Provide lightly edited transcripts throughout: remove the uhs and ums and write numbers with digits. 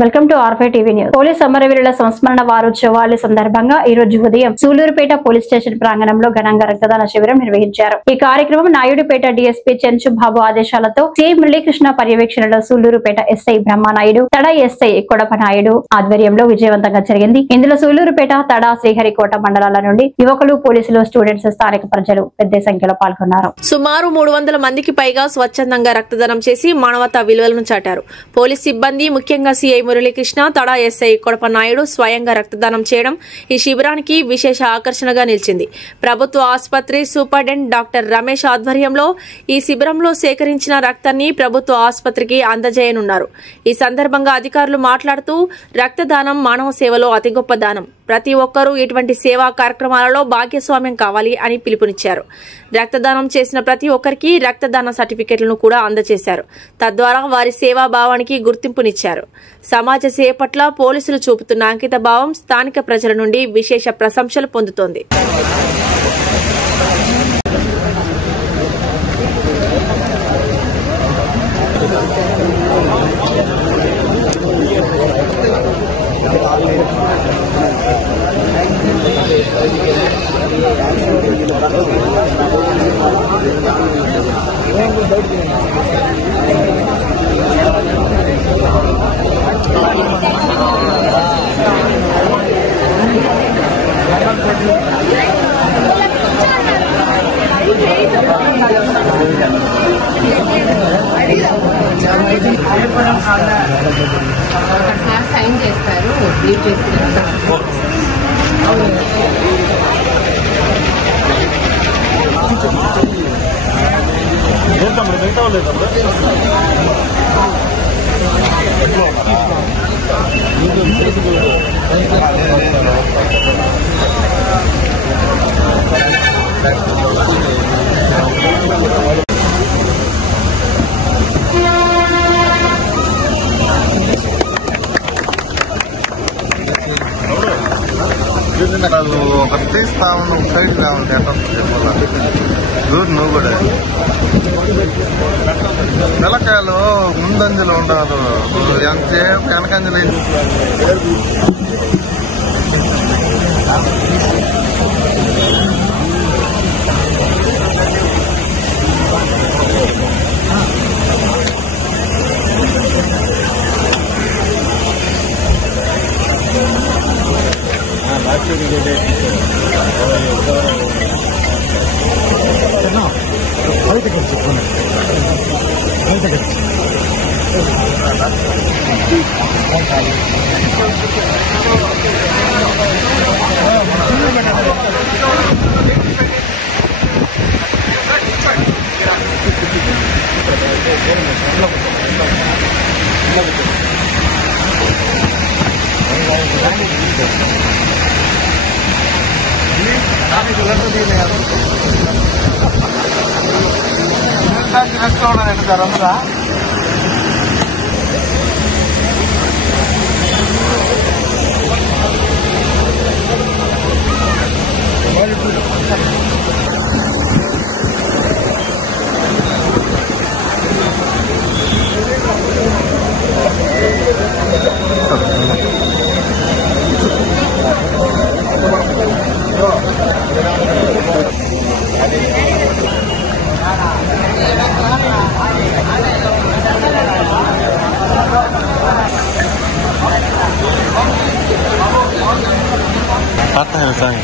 Welcome to R5 TV news. Police అమరవీరుల సంస్మరణ వారోత్సవాల సందర్భంగా ఈ రోజు ఉదయం సూలూరుపేట పోలీస్ స్టేషన్ ప్రాంగణంలో ఘనంగా రక్తదాన శిబిరం నిర్వహించారు. ఈ కార్యక్రమం నాయుడుపేట డీఎస్పీ చెంచు బాబు ఆదేశాలతో సి మురళీకృష్ణ పర్యవేక్షణలో సూలూరుపేట ఎస్ఐ బ్రహ్మనాయుడు, తడ ఎస్ఐ కొడపనాయుడు ఆధ్వర్యంలో విజయవంతంగా జరిగింది. ఇందులో సూలూరుపేట, తడ, శ్రీహరికోట మండలాల నుండి యువకులు, పోలీసులు, స్టూడెంట్స్, స్థానిక ప్రజలు పెద్ద సంఖ్యలో పాల్గొన్నారు. సుమారు 300 మందికి పైగా స్వచ్ఛందంగా రక్తదానం చేసి మానవతా విలువలను చాటారు. పోలీస్ సిబ్బంది, ముఖ్యంగా సిఐ మురళీకృష్ణ, తడా ఎస్ఐ కొడపనాయుడు స్వయంగా రక్తదానం చేయడం ఈ శిబిరానికి విశేష ఆకర్షణగా నిలిచింది. ప్రభుత్వ ఆసుపత్రి సూపరింటెండెంట్ డాక్టర్ రమేష్ ఆధ్వర్యంలో ఈ శిబిరంలో సేకరించిన రక్తాన్ని ప్రభుత్వ ఆసుపత్రికి అందజేయనున్నారు. ఈ సందర్భంగా అధికారులు మాట్లాడుతూ రక్తదానం మానవ సేవలో అతి గొప్ప దానం. ప్రతి ఒక్కరూ ఇటువంటి సేవా కార్యక్రమాలలో భాగ్యస్వామ్యం కావాలి అని పిలుపునిచ్చారు. రక్తదానం చేసిన ప్రతి ఒక్కరికి రక్తదాన సర్టిఫికెట్లను కూడా అందజేశారు. తద్వారా వారి సేవా భావానికి గుర్తింపునిచ్చారు. సమాజ సేవ పట్ల పోలీసులు చూపుతున్న అంకిత భావం స్థానిక ప్రజల నుండి విశేష ప్రశంసలు పొందుతోంది. సైన్ చేస్తారు, లీవ్ చేస్తారు. ఒకటి స్థానం సైడ్ రావాలి నువ్వు కూడా పిల్లకాయలు ముందంజలు ఉండాలి. ఎంతసేపు వెనకంజలు జరుగుతుందా? आता है सांग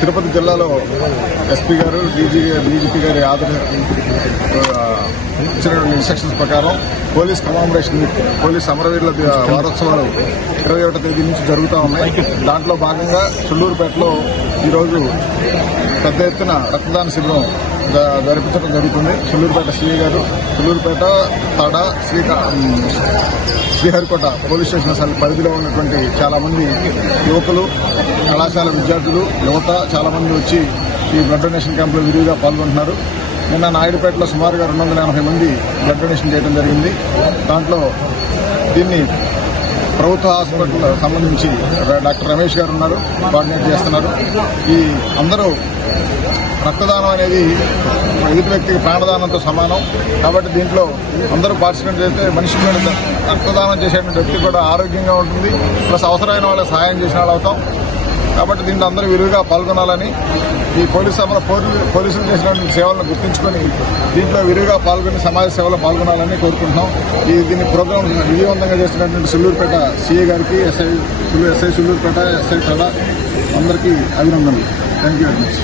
తిరుపతి జిల్లాలో ఎస్పీ గారు, డీజీపీ గారి ఇచ్చినటువంటి ఇన్స్ట్రక్షన్స్ ప్రకారం పోలీస్ కమామరేషన్ పోలీస్ అమరవీరుల వారోత్సవాలు 21వ తేదీ నుంచి జరుగుతూ ఉన్నాయి. దాంట్లో భాగంగా సూళ్లూరుపేటలో ఈరోజు పెద్ద ఎత్తున రక్తదాన శిబిరం జరిపించడం జరుగుతుంది. సూళ్లూరుపేట సిఐ గారు, సూళ్లూరుపేట, తడ, శ్రీహరికోట పోలీస్ స్టేషన్ పరిధిలో ఉన్నటువంటి చాలా మంది యువకులు, కళాశాల విద్యార్థులు, యువత చాలా మంది వచ్చి ఈ బ్లడ్ డొనేషన్ క్యాంపులో విరివిగా పాల్గొంటున్నారు. నిన్న నాయుడుపేటలో సుమారుగా 280 మంది బ్లడ్ డొనేషన్ చేయడం జరిగింది. దాంట్లో దీన్ని ప్రభుత్వ హాస్పిటల్ సంబంధించి డాక్టర్ రమేష్ గారు ఉన్నారు, కోఆర్డినేట్ చేస్తున్నారు. ఈ అందరూ రక్తదానం అనేది ఎదుటి వ్యక్తికి ప్రాణదానంతో సమానం కాబట్టి దీంట్లో అందరూ పార్టిసిపేట్ చేస్తే మనిషి కూడా రక్తదానం చేసేటువంటి వ్యక్తి కూడా ఆరోగ్యంగా ఉంటుంది, ప్లస్ అవసరమైన వాళ్ళకి సహాయం చేసిన వాళ్ళు అవుతాం. కాబట్టి దీంట్లో అందరూ విరివిగా పాల్గొనాలని, ఈ పోలీసులు చేసినటువంటి సేవలను గుర్తించుకొని దీంట్లో విరివిగా పాల్గొని సమాజ సేవలో పాల్గొనాలని కోరుకుంటున్నాం. దీన్ని ప్రోగ్రాం విజయవంతంగా చేసినటువంటి సుల్లూరుపేట సిఐ గారికి, ఎస్ఐ సుల్లూరుపేట, ఎస్ఐ కళ అందరికీ అభినందనలు. Thank you very much.